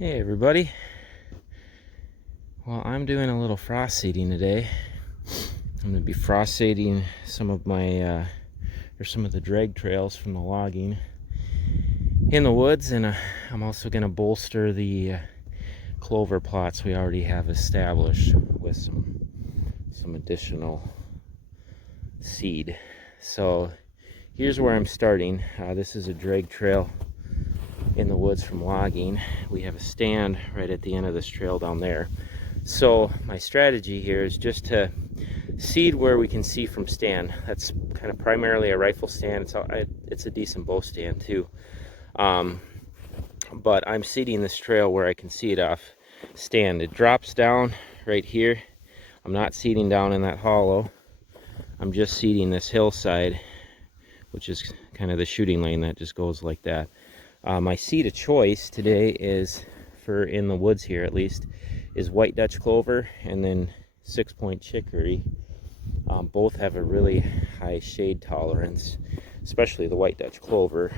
Hey everybody. Well, I'm doing a little frost seeding today. I'm going to be frost seeding some of some of the drag trails from the logging in the woods, and I'm also going to bolster the clover plots we already have established with some additional seed. So here's where I'm starting. This is a drag trail in the woods from logging. We have a stand right at the end of this trail down there. So my strategy here is just to seed where we can see from stand. That's kind of primarily a rifle stand. It's a decent bow stand too. But I'm seeding this trail where I can see it off stand. It drops down right here. I'm not seeding down in that hollow. I'm just seeding this hillside, which is kind of the shooting lane that just goes like that. My seed of choice today is, for in the woods here at least, is white Dutch clover and then 6-point chicory. Both have a really high shade tolerance, especially the white Dutch clover.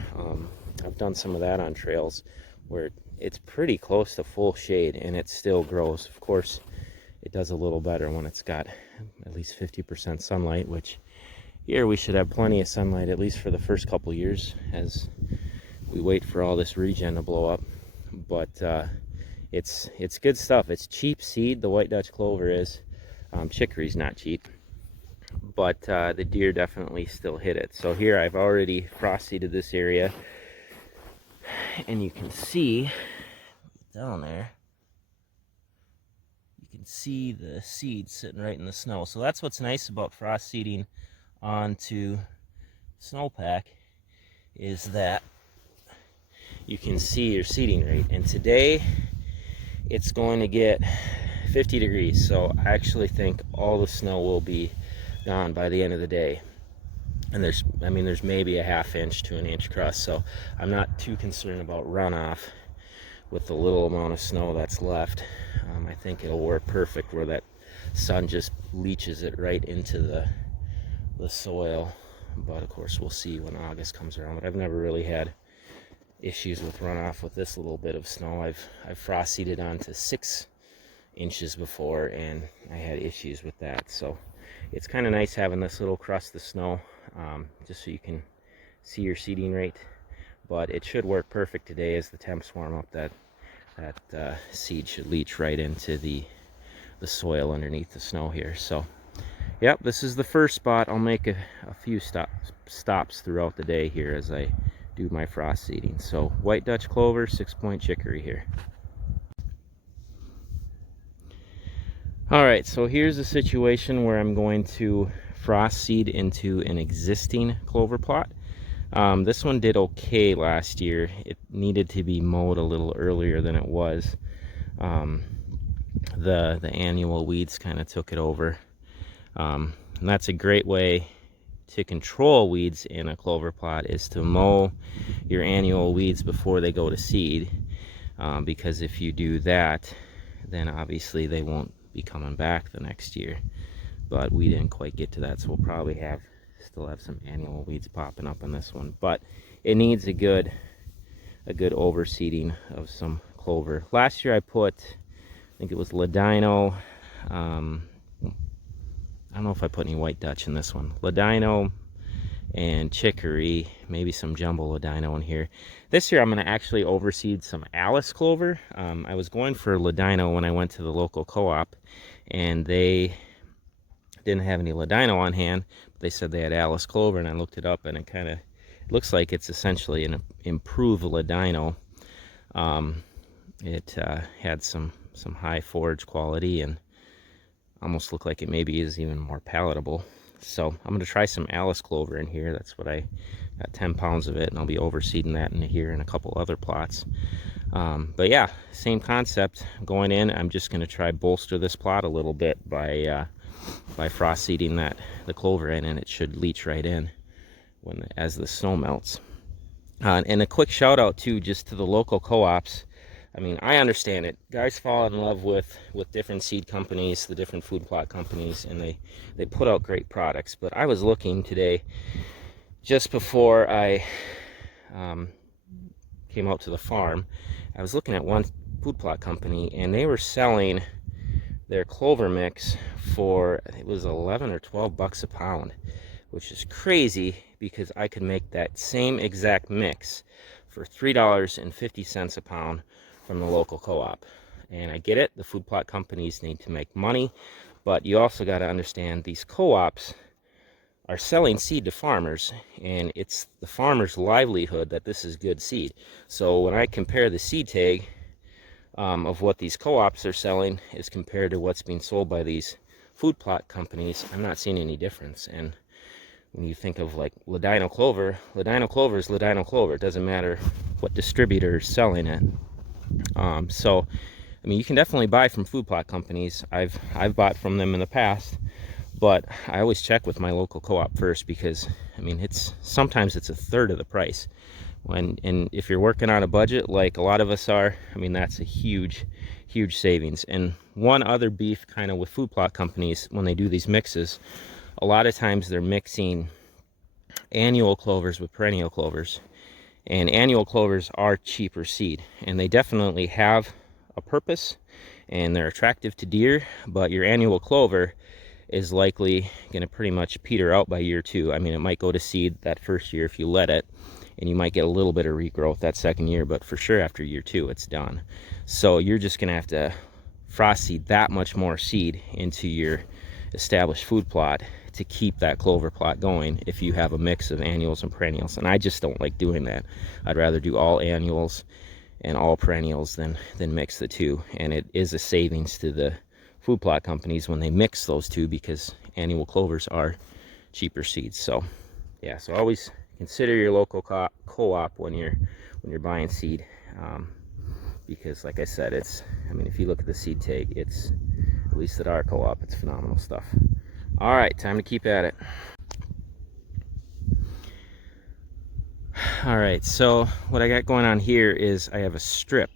I've done some of that on trails where it's pretty close to full shade and it still grows. Of course, it does a little better when it's got at least 50% sunlight, which here we should have plenty of sunlight, at least for the first couple years as we wait for all this regen to blow up. But it's good stuff. It's cheap seed, the white Dutch clover is. Chicory's not cheap, but the deer definitely still hit it. So here I've already frost seeded this area, and you can see down there, you can see the seeds sitting right in the snow. So that's what's nice about frost seeding onto snowpack, is that you can see your seeding rate. And today it's going to get 50 degrees, so I actually think all the snow will be gone by the end of the day. And there's maybe a ½ inch to an inch crust, so I'm not too concerned about runoff with the little amount of snow that's left. I think it'll work perfect where that sun just leaches it right into the soil. But of course we'll see when August comes around. But I've never really had issues with runoff with this little bit of snow. I've frost seeded onto 6 inches before, and I had issues with that. So it's kind of nice having this little crust of snow, just so you can see your seeding rate. But it should work perfect today as the temps warm up. That seed should leach right into the soil underneath the snow here. So yep, this is the first spot. I'll make a few stops throughout the day here as I do my frost seeding. So white Dutch clover, 6-point chicory here. All right, so here's a situation where I'm going to frost seed into an existing clover plot. This one did okay last year. It needed to be mowed a little earlier than it was. The annual weeds kind of took it over. And that's a great way to control weeds in a clover plot, is to mow your annual weeds before they go to seed, because if you do that, then obviously they won't be coming back the next year. But we didn't quite get to that, so we'll probably still have some annual weeds popping up in this one. But it needs a good overseeding of some clover. Last year I put, I think it was Ladino, I don't know if I put any white Dutch in this one. Ladino and chicory, maybe some jumbo Ladino in here. This year I'm going to actually overseed some Alice clover. I was going for Ladino when I went to the local co-op, and they didn't have any Ladino on hand, but they said they had Alice clover, and I looked it up, and it kind of looks like it's essentially an improved Ladino. It had some high forage quality and almost looked like it maybe is even more palatable. So I'm going to try some Alice clover in here. That's what I got, 10 pounds of it, and I'll be overseeding that in here in a couple other plots. But yeah, same concept. Going in, I'm just going to try bolster this plot a little bit by frost seeding the clover in, and it should leach right in as the snow melts. And a quick shout out too, just to the local co-ops. I mean, I understand it. Guys fall in love with different seed companies, the different food plot companies, and they put out great products. But I was looking today, just before I came out to the farm, I was looking at one food plot company, and they were selling their clover mix for, it was 11 or 12 bucks a pound, which is crazy because I could make that same exact mix for $3.50 a pound from the local co-op. And I get it, the food plot companies need to make money, but you also got to understand these co-ops are selling seed to farmers, and it's the farmer's livelihood that this is good seed. So when I compare the seed tag of what these co-ops are selling as compared to what's being sold by these food plot companies, I'm not seeing any difference. And when you think of like ladino clover is ladino clover. It doesn't matter what distributor is selling it. So I mean, you can definitely buy from food plot companies. I've bought from them in the past, but I always check with my local co-op first, because I mean, sometimes it's a third of the price. And if you're working on a budget like a lot of us are, I mean, that's a huge savings. And one other beef kind of with food plot companies, when they do these mixes, a lot of times they're mixing annual clovers with perennial clovers, and annual clovers are cheaper seed, and they definitely have a purpose and they're attractive to deer, but your annual clover is likely going to pretty much peter out by year 2. I mean, it might go to seed that first year if you let it, and you might get a little bit of regrowth that second year, but for sure after year 2 it's done. So you're just going to have to frost seed that much more seed into your established food plot to keep that clover plot going if you have a mix of annuals and perennials. And I just don't like doing that. I'd rather do all annuals and all perennials than mix the two. And it is a savings to the food plot companies when they mix those two, because annual clovers are cheaper seeds. So yeah, so always consider your local co-op when you're buying seed, because like I said, I mean, if you look at the seed tag, it's, at least at our co-op, it's phenomenal stuff. All right, time to keep at it. All right, so what I got going on here is I have a strip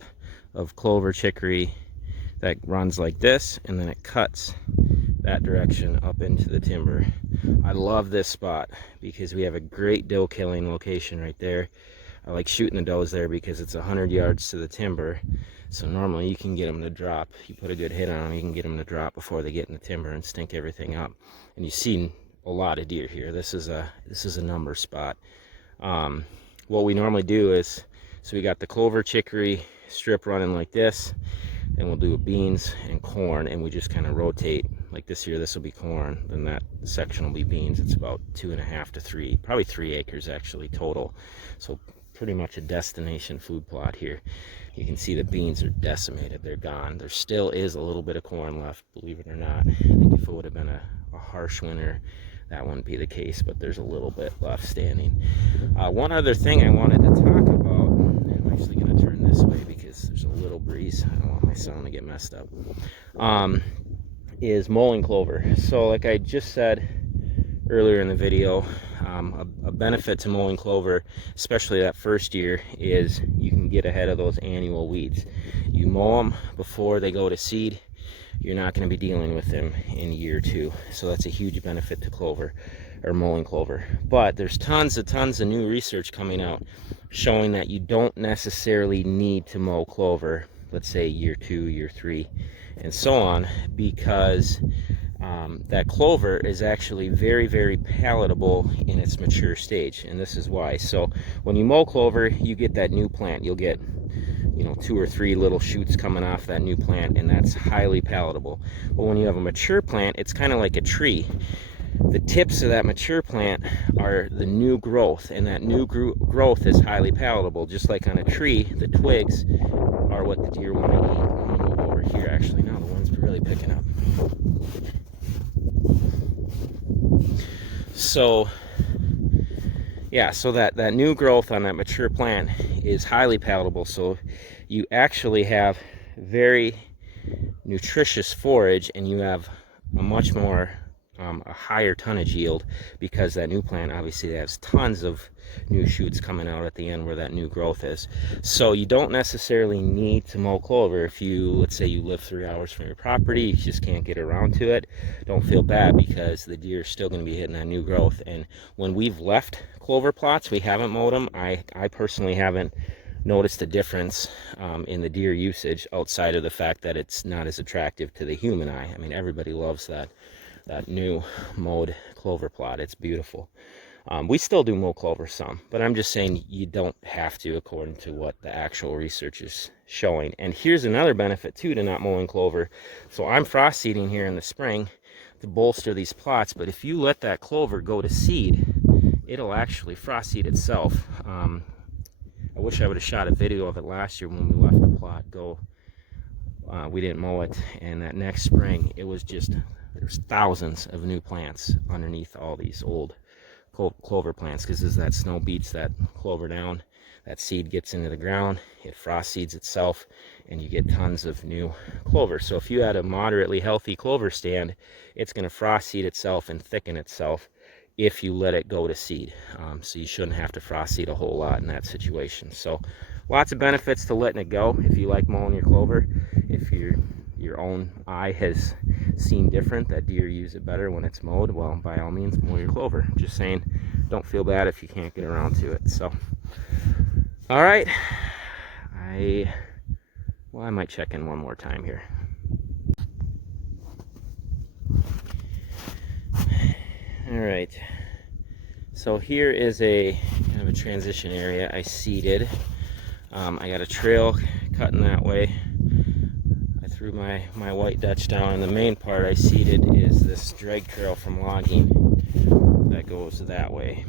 of clover chicory that runs like this, and then it cuts that direction up into the timber. I love this spot because we have a great doe killing location right there. I like shooting the does there because it's 100 yards to the timber. So normally you can get them to drop. You put a good hit on them, you can get them to drop before they get in the timber and stink everything up. And you've seen a lot of deer here. This is a number spot. What we normally do is, so we got the clover chicory strip running like this, and we'll do beans and corn, and we just kind of rotate. Like this year, this will be corn, then that section will be beans. It's about 2.5 to 3, probably 3 acres actually total. So pretty much a destination food plot here. You can see the beans are decimated, they're gone. There still is a little bit of corn left, believe it or not. I think if it would have been a harsh winter, that wouldn't be the case, but there's a little bit left standing. One other thing I wanted to talk about, I'm actually going to turn this way because there's a little breeze. I don't want my sound to get messed up. Is mulling clover. So like I just said earlier in the video, a benefit to mulling clover, especially that first year, is you can get ahead of those annual weeds. You mow them before they go to seed, you're not going to be dealing with them in year 2. So that's a huge benefit to clover, or mulling clover. But there's tons of new research coming out showing that you don't necessarily need to mow clover, let's say year 2, year 3, and so on, because that clover is actually very palatable in its mature stage. And this is why. So when you mow clover, you get that new plant. You'll get 2 or 3 little shoots coming off that new plant, and that's highly palatable. But when you have a mature plant, it's kind of like a tree. The tips of that mature plant are the new growth, and that new growth is highly palatable. Just like on a tree, the twigs are what the deer want to eat. I'm going to move over here. Actually, now the wind's really picking up. So yeah, so that new growth on that mature plant is highly palatable. So you actually have very nutritious forage, and you have a much more a higher tonnage yield, because that new plant obviously has tons of new shoots coming out at the end where that new growth is. So you don't necessarily need to mow clover. If you, let's say you live 3 hours from your property, you just can't get around to it, don't feel bad, because the deer are still going to be hitting that new growth. And when we've left clover plots, we haven't mowed them. I personally haven't noticed a difference in the deer usage outside of the fact that it's not as attractive to the human eye. I mean, everybody loves that new mowed clover plot. It's beautiful. We still do mow clover some, but I'm just saying you don't have to according to what the actual research is showing. And here's another benefit too to not mowing clover. So I'm frost seeding here in the spring to bolster these plots, but if you let that clover go to seed, it'll actually frost seed itself. I wish I would have shot a video of it last year when we left the plot go. We didn't mow it, and that next spring it was just, there's thousands of new plants underneath all these old clover plants, because as that snow beats that clover down, that seed gets into the ground, it frost seeds itself, and you get tons of new clover. So if you had a moderately healthy clover stand, it's going to frost seed itself and thicken itself if you let it go to seed. So you shouldn't have to frost seed a whole lot in that situation. So lots of benefits to letting it go if you like mowing your clover. If your own eye has seen different, that deer use it better when it's mowed, well, by all means, mow your clover. Just saying, don't feel bad if you can't get around to it. So, all right, I might check in one more time here. All right, so here is a kind of a transition area I seeded. I got a trail cutting that way. Threw my white Dutch down, and the main part I seeded is this drag trail from logging that goes that way.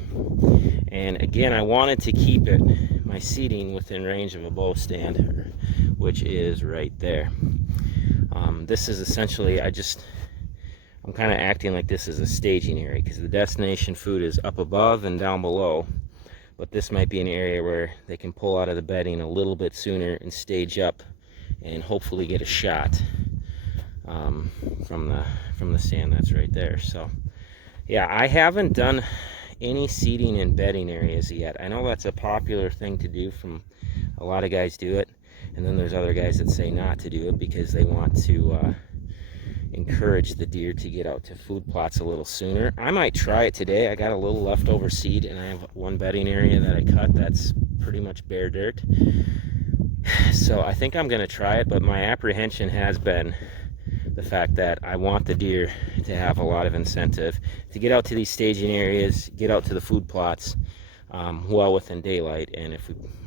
And again, I wanted to keep my seeding within range of a bow stand, which is right there. This is essentially, I'm kind of acting like this is a staging area, because the destination food is up above and down below, but this might be an area where they can pull out of the bedding a little bit sooner and stage up and hopefully get a shot from the stand that's right there. So yeah, I haven't done any seeding in bedding areas yet. I know that's a popular thing to do, from a lot of guys do it, and then there's other guys that say not to do it because they want to encourage the deer to get out to food plots a little sooner. I might try it today. I got a little leftover seed, and I have one bedding area that I cut that's pretty much bare dirt. So I think I'm going to try it, but my apprehension has been the fact that I want the deer to have a lot of incentive to get out to these staging areas, get out to the food plots well within daylight. And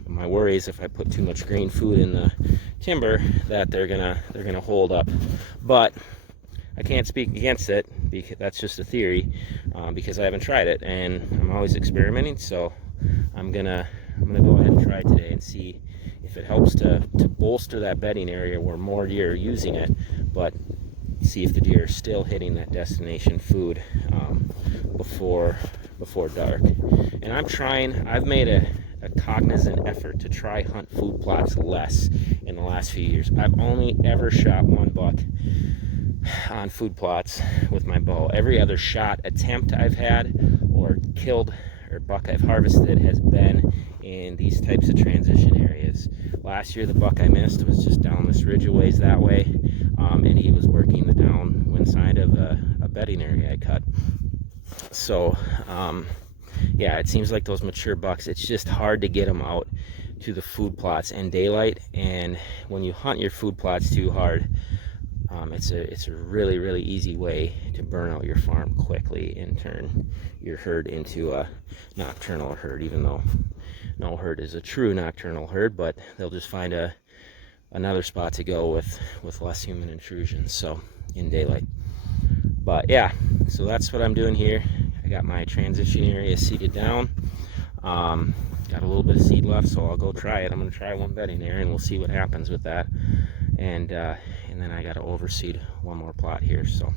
my worry is if I put too much green food in the timber, that they're gonna hold up. But I can't speak against it, because that's just a theory, because I haven't tried it, and I'm always experimenting. So I'm gonna go ahead and try it today and see if it helps to bolster that bedding area where more deer are using it, but see if the deer are still hitting that destination food before dark. And I've made a cognizant effort to try hunt food plots less in the last few years. I've only ever shot one buck on food plots with my bow. Every other shot attempt I've had or killed or buck I've harvested has been in these types of transition areas. Last year, the buck I missed was just down this ridge a ways that way, and he was working the downwind side of a bedding area I cut. So yeah, it seems like those mature bucks, it's just hard to get them out to the food plots in daylight. And when you hunt your food plots too hard, it's a really, really easy way to burn out your farm quickly and turn your herd into a nocturnal herd, even though no herd is a true nocturnal herd, but they'll just find another spot to go with less human intrusion, so in daylight. But yeah, so that's what I'm doing here. I got my transition area seeded down. Got a little bit of seed left, so I'll go try it. I'm going to try one bedding area, and we'll see what happens with that. And then I got to overseed one more plot here. So,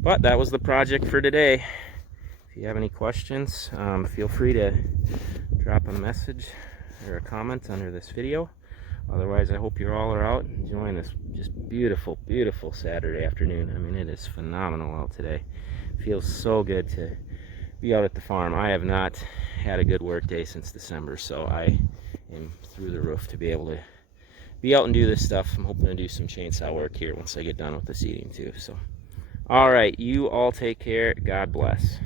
but that was the project for today. If you have any questions, feel free to drop a message or a comment under this video. Otherwise, I hope you all are out enjoying this just beautiful, beautiful Saturday afternoon. I mean, it is phenomenal out today. It feels so good to be out at the farm. I have not had a good work day since December, so I am through the roof to be able to be out and do this stuff. I'm hoping to do some chainsaw work here once I get done with the seeding too. So, all right, you all take care. God bless.